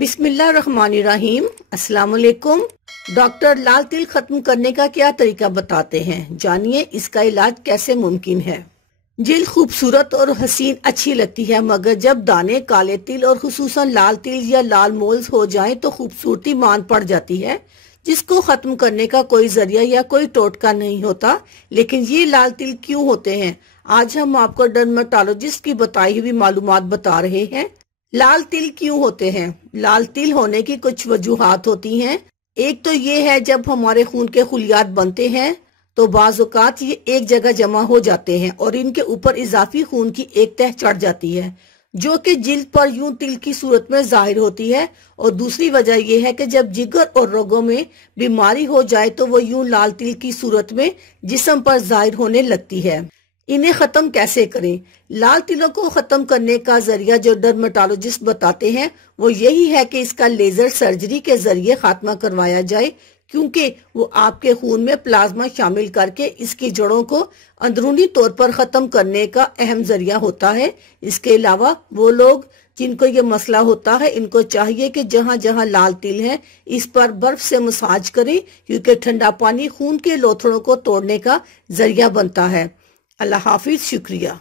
बिस्मिल्लाहिर्रहमानिर्रहीम। अस्सलाम वालेकुम। डॉक्टर लाल तिल खत्म करने का क्या तरीका बताते हैं, जानिए इसका इलाज कैसे मुमकिन है। जिल्द खूबसूरत और हसीन अच्छी लगती है, मगर जब दाने काले तिल और खुसूसन लाल तिल या लाल मोल्स हो जाएं तो खूबसूरती मान पड़ जाती है, जिसको खत्म करने का कोई जरिया या कोई टोटका नहीं होता। लेकिन ये लाल तिल क्यों होते हैं, आज हम आपको डर्मेटोलॉजिस्ट की बताई हुई मालूमात बता रहे हैं। लाल तिल क्यों होते हैं? लाल तिल होने की कुछ वजूहात होती हैं। एक तो ये है, जब हमारे खून के खुलियात बनते हैं तो बाज़ औक़ात ये एक जगह जमा हो जाते हैं और इनके ऊपर इजाफी खून की एक तह चढ़ जाती है, जो कि जिल्द पर यूं तिल की सूरत में जाहिर होती है। और दूसरी वजह यह है कि जब जिगर और रगों में बीमारी हो जाए तो वो यूं लाल तिल की सूरत में जिस्म पर जाहिर होने लगती है। इन्हें खत्म कैसे करें? लाल तिलों को खत्म करने का जरिया जो डर्मेटोलॉजिस्ट बताते हैं वो यही है कि इसका लेजर सर्जरी के जरिए खात्मा करवाया जाए, क्योंकि वो आपके खून में प्लाज्मा शामिल करके इसकी जड़ों को अंदरूनी तौर पर खत्म करने का अहम जरिया होता है। इसके अलावा वो लोग जिनको ये मसला होता है, इनको चाहिए कि जहां जहां लाल तिल है इस पर बर्फ से मसाज करें, क्योंकि ठंडा पानी खून के लोथड़ों को तोड़ने का जरिया बनता है। अल्लाह हाफिज, शुक्रिया।